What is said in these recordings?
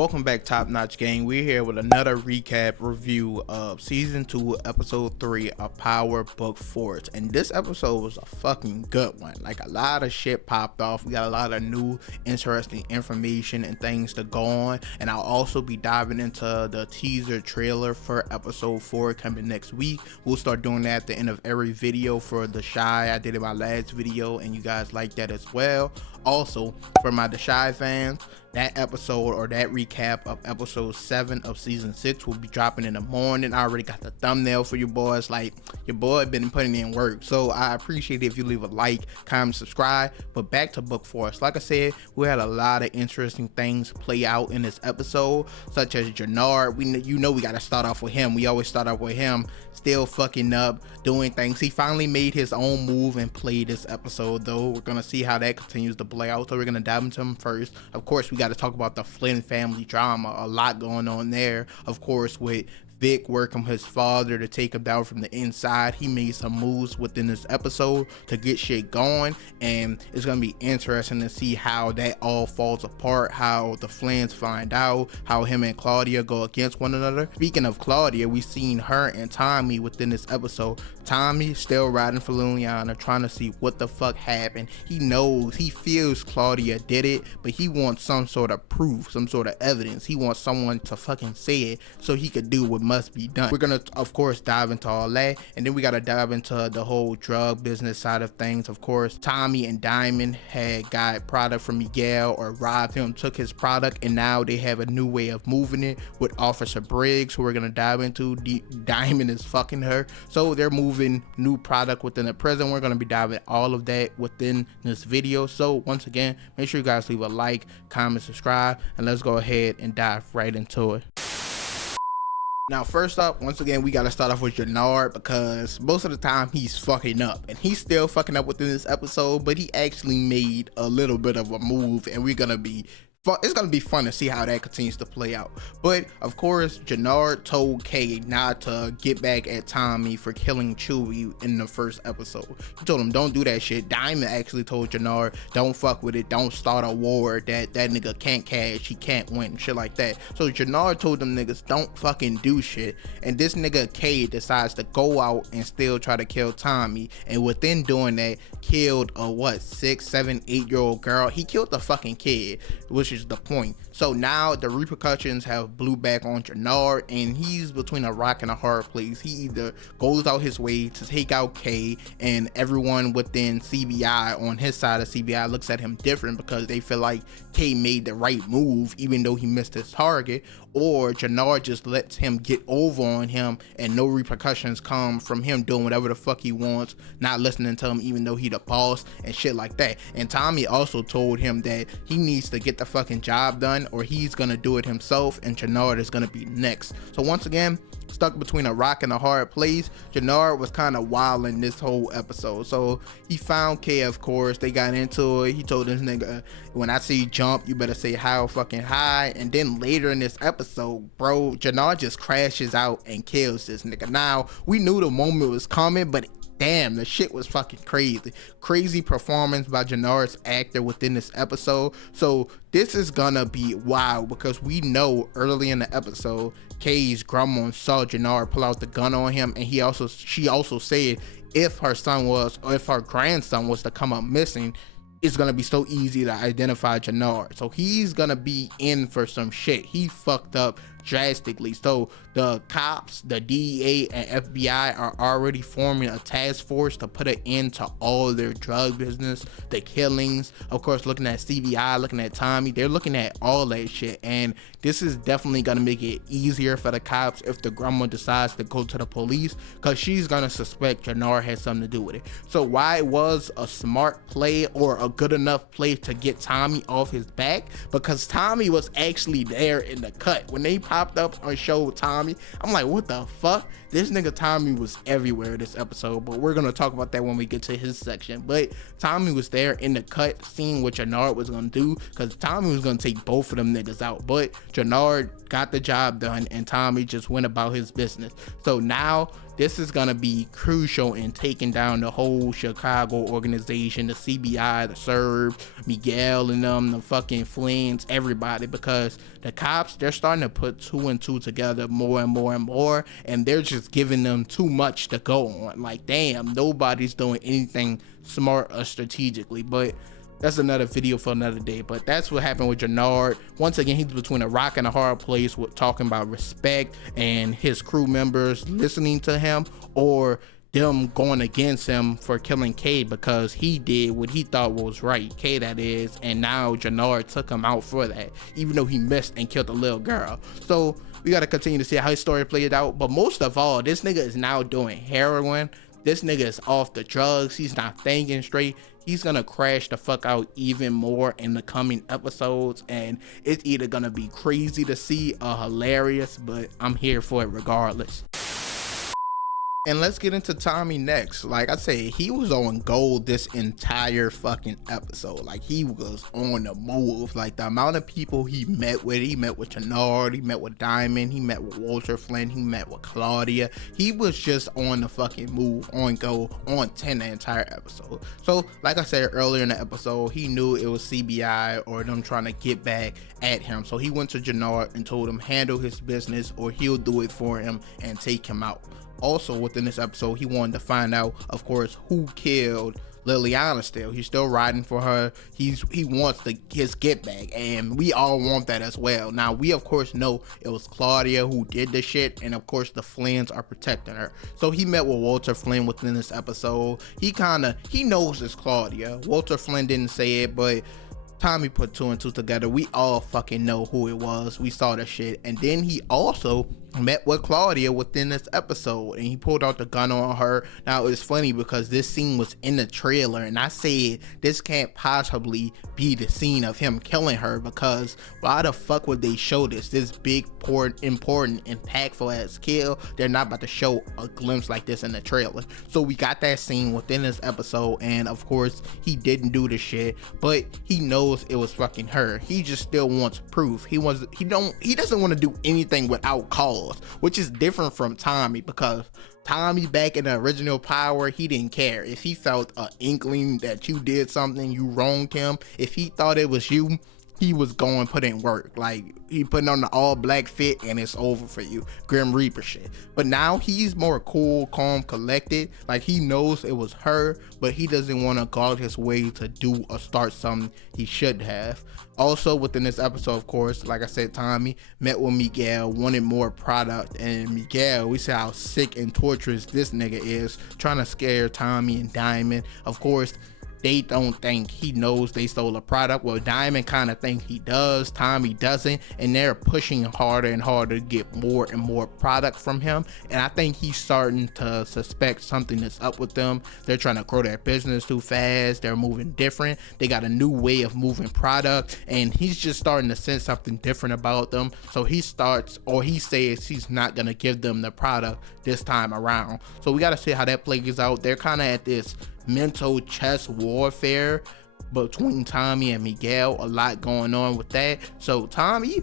Welcome back, Top Notch Gang. We're here with another recap review of Season 2, Episode 3 of Power Book Force. And this episode was a fucking good one. Like, a lot of shit popped off. We got a lot of new, interesting information and things to go on. And I'll also be diving into the teaser trailer for Episode 4 coming next week. We'll start doing that at the end of every video for The Shy. I did it in my last video, and you guys like that as well. Also, for my The Shy fans, that episode or that recap of episode 7 of season 6 will be dropping in the morning. I already got the thumbnail for you boys. Like, your boy been putting in work, so I appreciate it if you leave a like, comment, subscribe. But back to Book Force. Like I said, we had a lot of interesting things play out in this episode, such as Jenard. We gotta start off with him. We always start off with him still fucking up, doing things. He finally made his own move and played this episode, though. We're gonna see how that continues to play out, so we're gonna dive into him first. Of course, we got to talk about the Flynn family drama. A lot going on there, of course, with Vic working his father to take him down from the inside. He made some moves within this episode to get shit going, and it's gonna be interesting to see how that all falls apart, how the Flynn's find out, how him and Claudia go against one another. Speaking of Claudia, we seen her and Tommy within this episode. Tommy still riding for Liliana, trying to see what the fuck happened. He knows, he feels Claudia did it, but he wants some sort of proof, some sort of evidence. He wants someone to fucking say it so he could do what must be done. We're gonna, of course, dive into all that, and then we gotta dive into the whole drug business side of things. Of course, Tommy and Diamond had got product from Miguel, or robbed him, took his product, and now they have a new way of moving it with Officer Briggs, who we're gonna dive into. Diamond is fucking her, so they're moving new product within the prison. We're gonna be diving all of that within this video. So once again, make sure you guys leave a like, comment, subscribe, and let's go ahead and dive right into it. Now, first up, once again, we got to start off with Jenard, because most of the time he's fucking up, and he's still fucking up within this episode, but he actually made a little bit of a move, and it's gonna be fun to see how that continues to play out. But of course, Jenard told Kay not to get back at Tommy for killing Chewie in the first episode. He told him, don't do that shit. Diamond actually told Jenard, don't fuck with it, don't start a war that nigga can't cash, he can't win, shit like that. So Jenard told them niggas, don't fucking do shit. And this nigga Kay decides to go out and still try to kill Tommy, and within doing that, killed a 6, 7, 8-year-old girl. He killed the fucking kid, which is the point. So now the repercussions have blew back on Jenard, and he's between a rock and a hard place. He either goes out his way to take out Kay, and everyone within CBI on his side of CBI looks at him different because they feel like Kay made the right move even though he missed his target, or Jenard just lets him get over on him and no repercussions come from him doing whatever the fuck he wants, not listening to him even though he the boss and shit like that. And Tommy also told him that he needs to get the fucking job done or he's gonna do it himself, and Jenard is gonna be next. So once again, stuck between a rock and a hard place. Jenard was kind of wilding this whole episode. So he found Kay, of course. They got into it. He told this nigga, when I see you jump, you better say how fucking high. And then later in this episode, bro, Jenard just crashes out and kills this nigga. Now, we knew the moment was coming, but damn, the shit was fucking crazy. Crazy performance by Jenard's actor within this episode. So this is gonna be wild, because we know early in the episode, Kay's grandma saw Jenard pull out the gun on him, and she also said if her grandson was to come up missing, it's gonna be so easy to identify Jenard. So he's gonna be in for some shit. He fucked up drastically. So the cops, the DEA and FBI are already forming a task force to put an end to all their drug business, the killings, of course, looking at CBI, looking at Tommy. They're looking at all that shit, and this is definitely gonna make it easier for the cops if the grandma decides to go to the police, because she's gonna suspect Jenard had something to do with it. So why it was a smart play or a good enough play to get Tommy off his back, because Tommy was actually there in the cut when they popped up on show with Tommy. I'm like, what the fuck? This nigga Tommy was everywhere this episode, but we're gonna talk about that when we get to his section. But Tommy was there in the cut, seeing what Jenard was gonna do, because Tommy was gonna take both of them niggas out, but Jenard got the job done and Tommy just went about his business. So now this is gonna be crucial in taking down the whole Chicago organization, the CBI, the Serbs, Miguel and them, the fucking Flynn's, everybody, because the cops, they're starting to put 2 and 2 together more and more and more, and they're just giving them too much to go on. Like, damn, nobody's doing anything smart or strategically. But that's another video for another day. But that's what happened with Jenard. Once again, he's between a rock and a hard place with talking about respect and his crew members listening to him, or them going against him for killing Kay because he did what he thought was right, Kay that is, and now Jenard took him out for that, even though he missed and killed a little girl. So we got to continue to see how his story played out. But most of all, this nigga is now doing heroin. This nigga is off the drugs. He's not thinking straight. He's gonna crash the fuck out even more in the coming episodes, and it's either gonna be crazy to see or hilarious, but I'm here for it regardless. And let's get into Tommy next. Like I said, he was on gold this entire fucking episode. Like, he was on the move. Like, the amount of people he met with Jenard, he met with Diamond, he met with Walter Flynn, he met with Claudia. He was just on the fucking move, on go, on 10 the entire episode. So, like I said earlier in the episode, he knew it was CBI or them trying to get back at him. So he went to Jenard and told him handle his business or he'll do it for him and take him out. Also within this episode, he wanted to find out, of course, who killed Liliana. Still, he's still riding for her. He wants his get back, and we all want that as well. Now, we of course know it was Claudia who did the shit, and of course the Flynns are protecting her. So he met with Walter Flynn within this episode. He knows it's Claudia. Walter Flynn didn't say it, but Tommy put 2 and 2 together. We all fucking know who it was. We saw that shit. And then he also met with Claudia within this episode, and he pulled out the gun on her. Now, it's funny because this scene was in the trailer, and I said this can't possibly be the scene of him killing her, because why the fuck would they show this big, important, impactful ass kill? They're not about to show a glimpse like this in the trailer. So we got that scene within this episode, and of course he didn't do the shit, but he knows it was fucking her. He just still wants proof. He doesn't want to do anything without cause, which is different from Tommy, because Tommy back in the original Power, he didn't care. If he felt an inkling that you did something, you wronged him, if he thought it was you, he was going to put in work. Like, he putting on the all black fit and it's over for you, Grim Reaper shit. But now he's more cool, calm, collected. Like, he knows it was her, but he doesn't want to go out his way to do or start something he should have. Also within this episode, of course, like I said, Tommy met with Miguel, wanted more product, and Miguel, we see how sick and torturous this nigga is, trying to scare Tommy and Diamond. Of course, they don't think he knows they stole a product. Well, Diamond kind of thinks he does, Tommy doesn't, and they're pushing harder and harder to get more and more product from him. And I think he's starting to suspect something is up with them. They're trying to grow their business too fast. They're moving different. They got a new way of moving product, and he's just starting to sense something different about them. So he says he's not gonna give them the product this time around. So we got to see how that plays out. They're kind of at this mental chess warfare between Tommy and Miguel. A lot going on with that. So Tommy,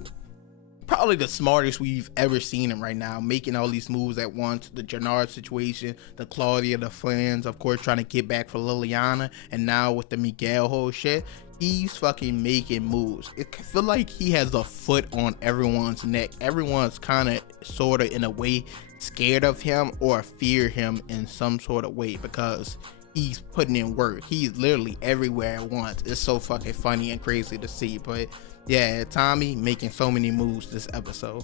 probably the smartest we've ever seen him right now, making all these moves at once. The Jenard situation, the Claudia, the Flynns, of course trying to get back for Liliana, and now with the Miguel whole shit, he's fucking making moves. It feel like he has a foot on everyone's neck. Everyone's kind of sort of in a way scared of him or fear him in some sort of way, because he's putting in work. He's literally everywhere at once. It's so fucking funny and crazy to see. But yeah, Tommy making so many moves this episode.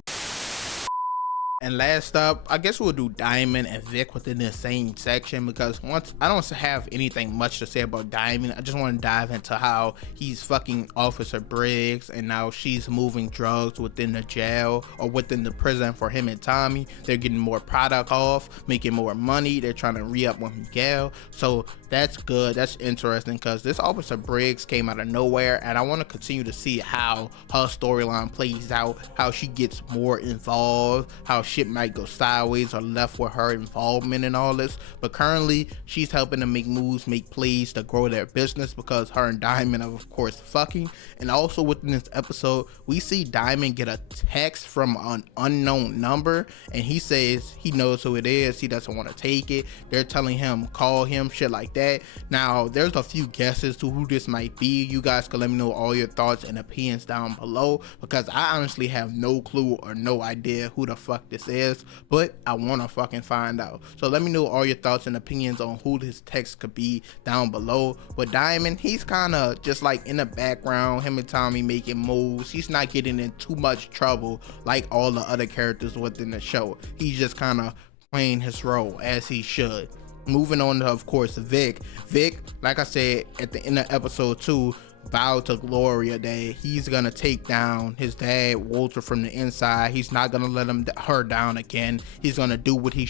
And last up, I guess we'll do Diamond and Vic within the same section, because once I don't have anything much to say about Diamond. I just want to dive into how he's fucking Officer Briggs, and now she's moving drugs within the jail or within the prison for him and Tommy. They're getting more product off, making more money. They're trying to re-up with Miguel. So that's good. That's interesting, because this Officer Briggs came out of nowhere, and I want to continue to see how her storyline plays out, how she gets more involved, how shit might go sideways or left with her involvement in all this. But currently she's helping to make moves, make plays to grow their business, because her and Diamond are of course fucking. And also within this episode, we see Diamond get a text from an unknown number, and he says he knows who it is, he doesn't want to take it. They're telling him call him, shit like that. Now there's a few guesses to who this might be. You guys can let me know all your thoughts and opinions down below, because I honestly have no clue or no idea who the fuck this is, but I want to fucking find out. So let me know all your thoughts and opinions on who this text could be down below. But Diamond, he's kind of just like in the background, him and Tommy making moves. He's not getting in too much trouble like all the other characters within the show. He's just kind of playing his role as he should. Moving on to, of course, Vic, like I said at the end of episode 2, vowed to Gloria that he's gonna take down his dad Walter from the inside. He's not gonna let her down again. He's gonna do what he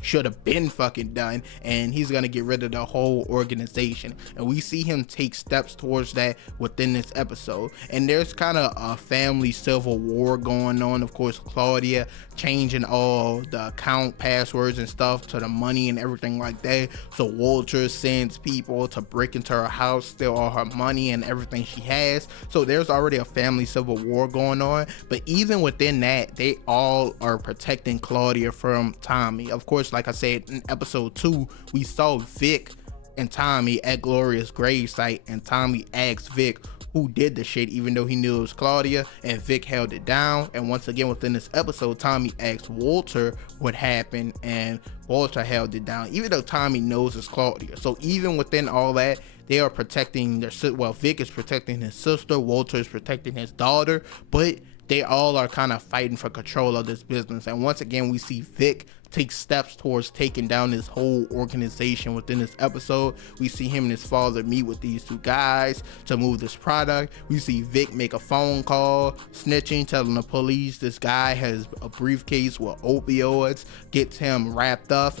should have been fucking done, and he's gonna get rid of the whole organization. And we see him take steps towards that within this episode. And there's kind of a family civil war going on. Of course, Claudia changing all the account passwords and stuff to the money and everything like that, so Walter sends people to break into her house, steal all her money and everything she has. So there's already a family civil war going on. But even within that, they all are protecting Claudia from Tommy. Of course, like I said in episode 2, we saw Vic and Tommy at Gloria's gravesite, and Tommy asked Vic who did the shit, even though he knew it was Claudia, and Vic held it down. And once again within this episode, Tommy asked Walter what happened, and Walter held it down, even though Tommy knows it's Claudia. So even within all that, they are protecting their, well, Vic is protecting his sister, Walter is protecting his daughter, but they all are kind of fighting for control of this business. And once again, we see Vic take steps towards taking down this whole organization within this episode. We see him and his father meet with these two guys to move this product. We see Vic make a phone call, snitching, telling the police this guy has a briefcase with opioids, gets him wrapped up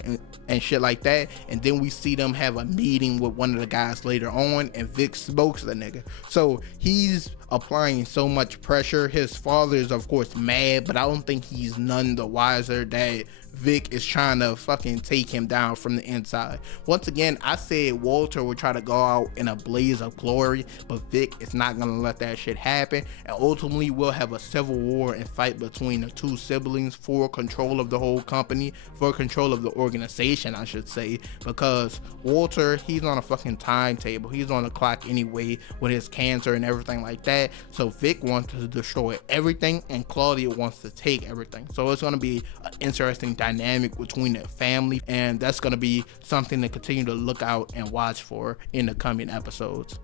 and shit like that. And then we see them have a meeting with one of the guys later on, and Vic smokes the nigga. So he's applying so much pressure. His father is of course mad, but I don't think he's none the wiser that Vic is trying to fucking take him down from the inside. Once again, I said Walter would try to go out in a blaze of glory, but Vic is not gonna let that shit happen. And ultimately we'll have a civil war and fight between the two siblings for control of the whole company, for control of the organization, I should say, because Walter, he's on a fucking timetable. He's on the clock anyway with his cancer and everything like that. So Vic wants to destroy everything, and Claudia wants to take everything. So it's gonna be an interesting dynamic between their family, and that's going to be something to continue to look out and watch for in the coming episodes.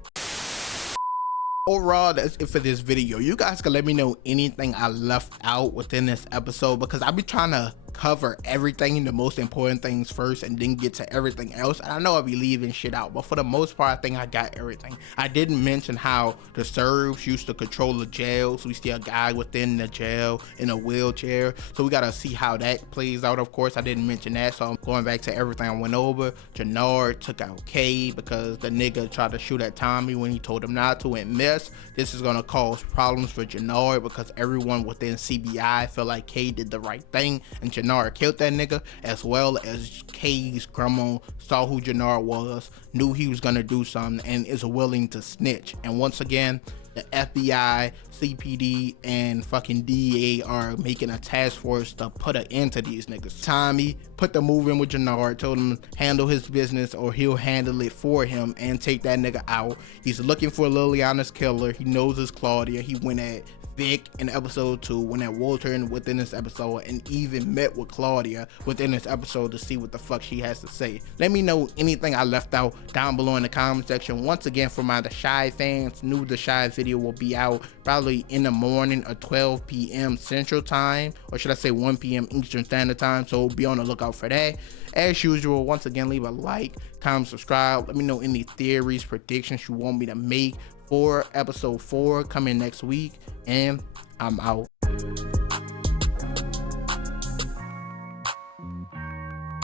Overall, that's it for this video. You guys can let me know anything I left out within this episode, because I'll be trying to cover everything, the most important things first, and then get to everything else. And I know I'll be leaving shit out, but for the most part I think I got everything. I didn't mention how the Serbs used to control the jail, so we see a guy within the jail in a wheelchair, so we gotta see how that plays out. Of course I didn't mention that, so I'm going back to everything I went over. Jenard took out Kay because the nigga tried to shoot at Tommy when he told him not to and missed. This is gonna cause problems for Jenard because everyone within CBI felt like Kay did the right thing, and Jenard killed that nigga, as well as Kay's grandma saw who Jenard was, knew he was gonna do something, and is willing to snitch. And once again, the FBI, CPD, and fucking DEA are making a task force to put an end to these niggas. Tommy put the move in with Jenard, told him handle his business or he'll handle it for him and take that nigga out. He's looking for Liliana's killer. He knows it's Claudia. He went at Vic in episode 2, went at Walter within this episode, and even met with Claudia within this episode to see what the fuck she has to say. Let me know anything I left out down below in the comment section. Once again, for my The Shy fans, new The Shy video will be out probably in the morning or 12 p.m. Central Time, or should I say 1 p.m. Eastern Standard Time, so be on the lookout for that. As usual, once again, leave a like, comment, subscribe. Let me know any theories, predictions you want me to make for episode 4 coming next week, and I'm out.